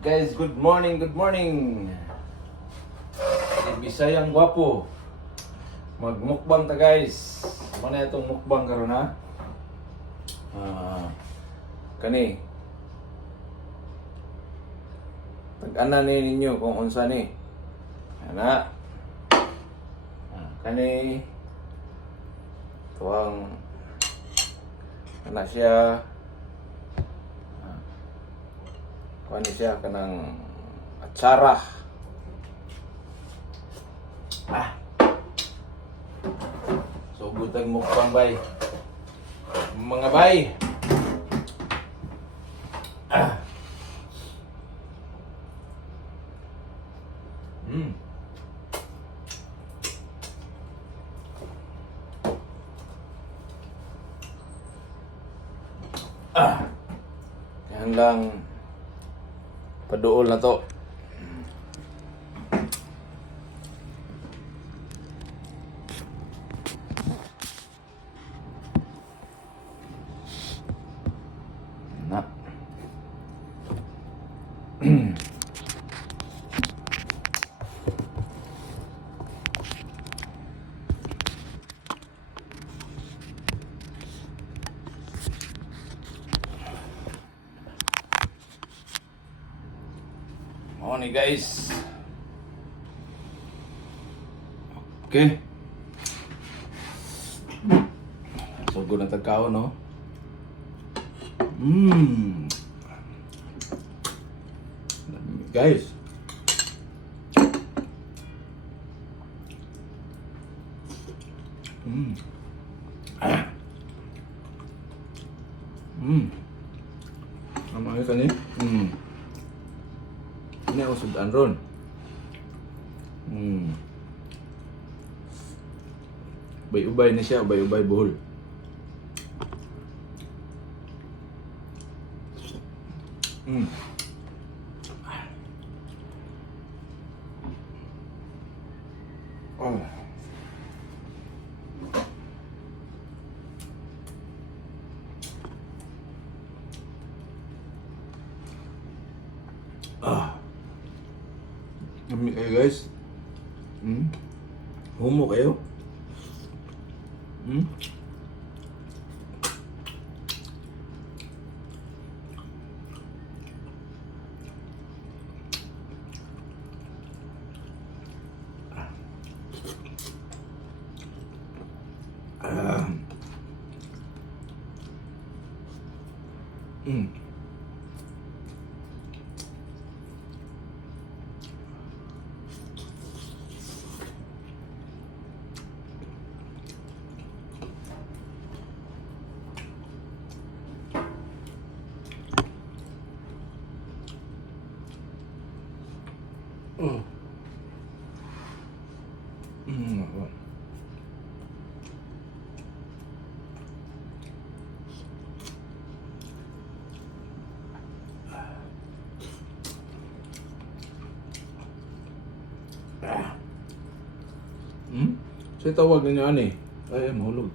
Guys, good morning, good morning. Si Bisayang Gwapo. Magmukbang ta guys. Mana itong mukbang karon ha? Kani. Tag-ana ni ninyo kung unsa ni. Ana. Kani. Tuwang ana siya. Kuan siya kanang atsara. So butang mukbang bay. Mga bay. Mm. Yan lang. Paduol na to. Na. Oh ni guys. Okay. Sugod na tagkaon no. Guys. Amay ka ni. Ini ako sudan ron. Ubay-ubay na siya, ubay-ubay buhol. Oh. Lami kayo guys. Humo kayo. Saya tawag ninyo ani. Ay, mahulog.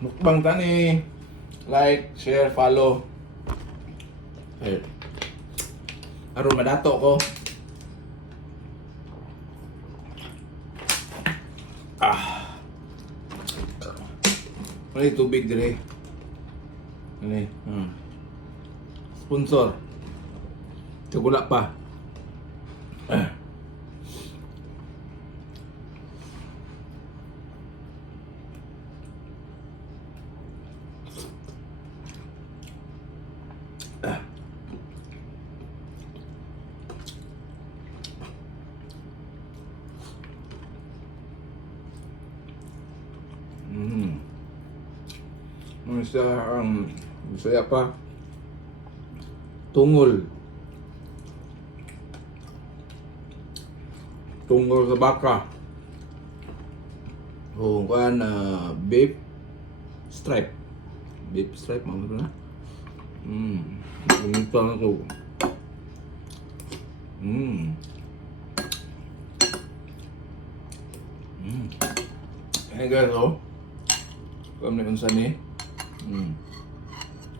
Mukbang tani. Like, share, follow. Hey. Aron madato ko. May tubig dire. Ini. Sponsor. Kagula pa. Saya pa tungol sa baka o beef stripe. Beef stripe, mga na. Ganito na ito. Ayan guys, oh. Kami unsa ni.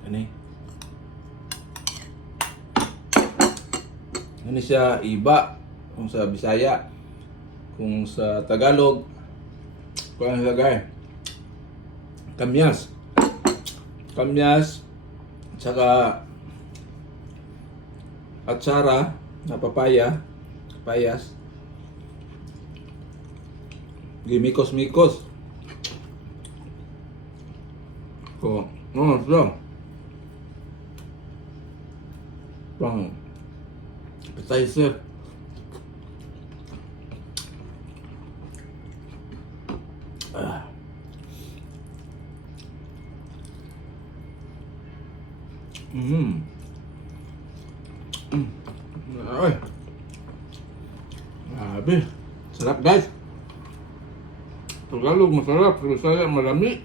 Ani. Ano siya iba kung sa Bisaya, kung sa Tagalog, kung ano lagay. Kamyas. Kamyas, tsaka atsara na papaya, papayas. Gimikos-mikos. Ko, so. Pang appetizer. Ay. Grabe. Sarap guys. Tagalog masarap, pero saya marami.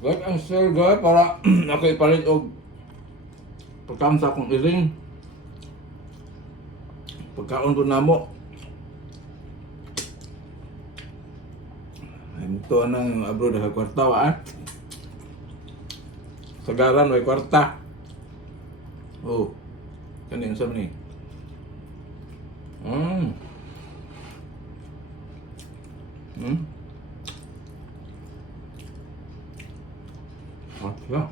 Like and share guys para ako ipalit og pagkaon sa akong iring. Pagkaon ko namo. Ay muto nang abroad sa kwarta wa. Sagaran way kwarta. Oh. Kani unsa man ni? Ja.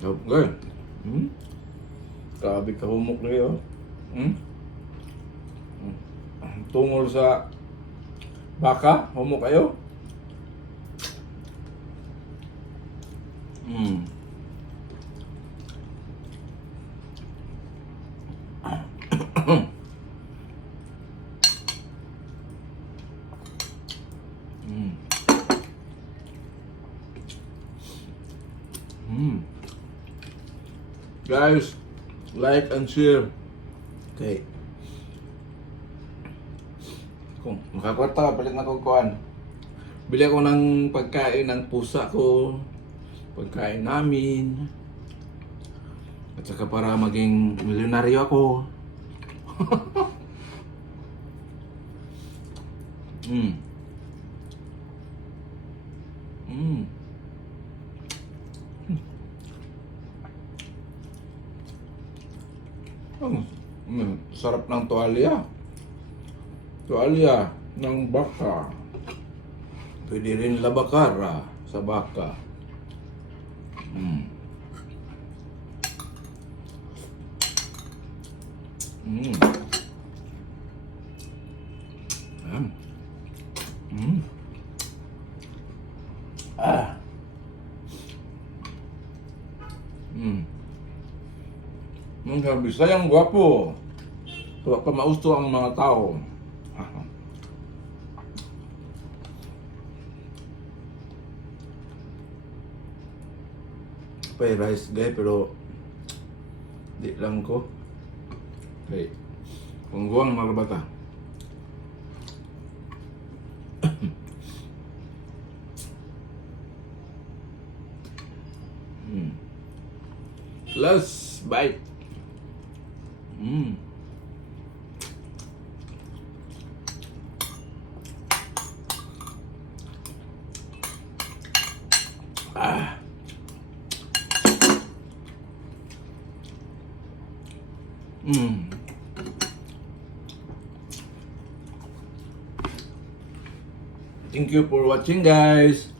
Okay. Grabe kahumok na yun. Tungol sa baka, humok kayo. Guys, like and share. Okay. Kung makakwarta, palit na kong kuhan. Bili ako ng pagkain ng pusa ko, pagkain namin, at saka para maging milyonaryo ako. Sarap ng tuwalya. Tuwalya ng baka. Pwede rin labakara sa baka. Mga Bisayang gwapo. Tuwa pa mausto ang mga tao. Pay rice guys, pero di lang ko. Okay. Kungguang malabata. Last bite. Thank you for watching guys.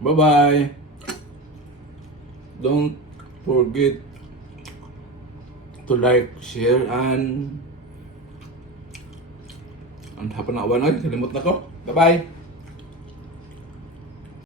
Bye bye. don't forget to like, share, and hapon na awan. Kalimot na ko. Bye-bye!